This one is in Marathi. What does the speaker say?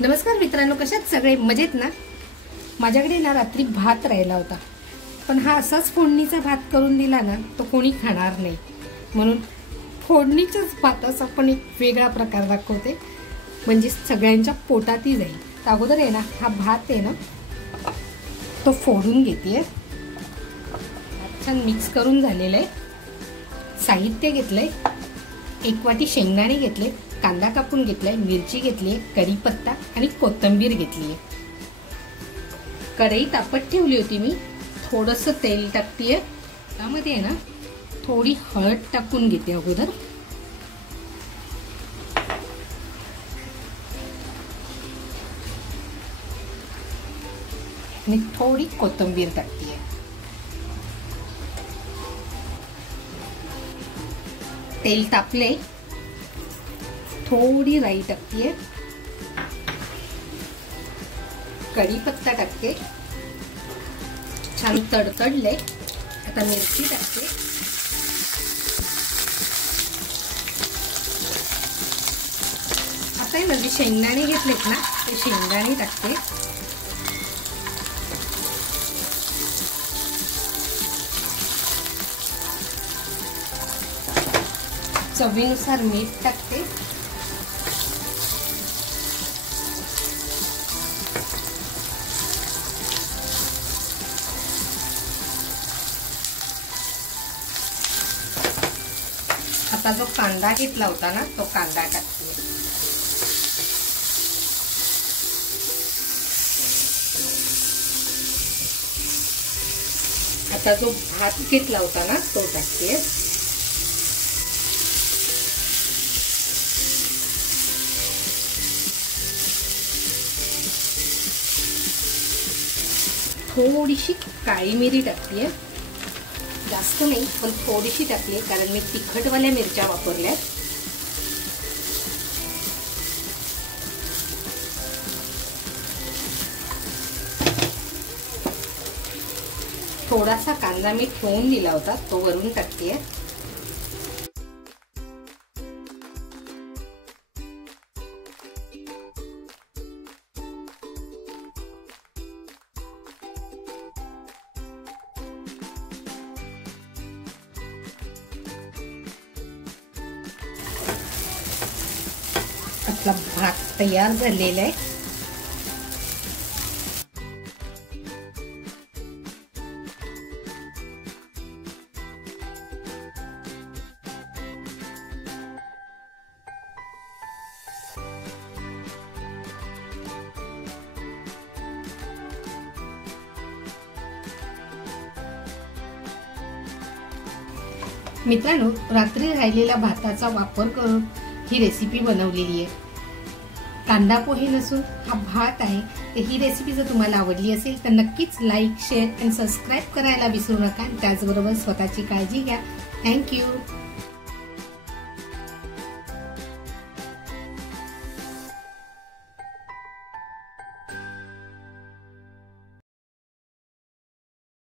नमस्कार मित्रांनो, कशात सगळे मजेत ना। माझ्याकडे ना रात्री भात राहिला होता, पण हा असाच फोडणीचा भात करून दिला ना तो कोणी खाणार नाही, म्हणून फोडणीच्याच भाताचा पण एक वेगळा प्रकार दाखवते, म्हणजे सगळ्यांच्या पोटातही जाईल। तर अगोदर आहे ना हा भात आहे ना तो फोडून घेते। छान मिक्स करून झालेलं आहे। साहित्य घेतलंय, 1 वाटी शेंगदाणे घेतले, कांदा कापून घेतलाय, मिरची घेतली, कढीपत्ता आणि कोथिंबीर घेतली। कढई तापत ठेवली होती मी, थोडंसं तेल टाकतेय। त्यामध्ये आहे ना थोडी हळद टाकून घेते अगोदर, आणि थोडी कोथिंबीर टाकतेय। तेल तापले, थोडी राई टाकते, कढीपत्ता टाकते, छान तडतडले। आता मिरची टाकते, आता म्हणजे शेंगदाणे घेतलेत ना ते शेंगदाणे टाकते। चवीनुसार मीठ टाकते, आता जो कांदा घेतला होता ना तो कांदा टाकते। आता जो भात घेतला होता ना तो टाकते। थोडीशी काळी मिरी टाकते, जास्त नाही पण थोडीशी टाकली, कारण मी तिखटवाल्या मिरच्या वापरल्या। थोडासा कांदा मी ठेवून दिला होता तो वरून टाकते। आपला भात तयार झालेला आहे। मित्रांनो, रात्री राहिलेल्या भाताचा वापर करून ही रेसिपी बनवलेली आहे। कांदा पोहे नसून हा भात आहे। तर ही रेसिपी जर तुम्हाला आवडली असेल तर नक्कीच लाईक, शेअर आणि सबस्क्राईब करायला विसरू नका। त्याचबरोबर स्वतःची काळजी घ्या। थँक्यू।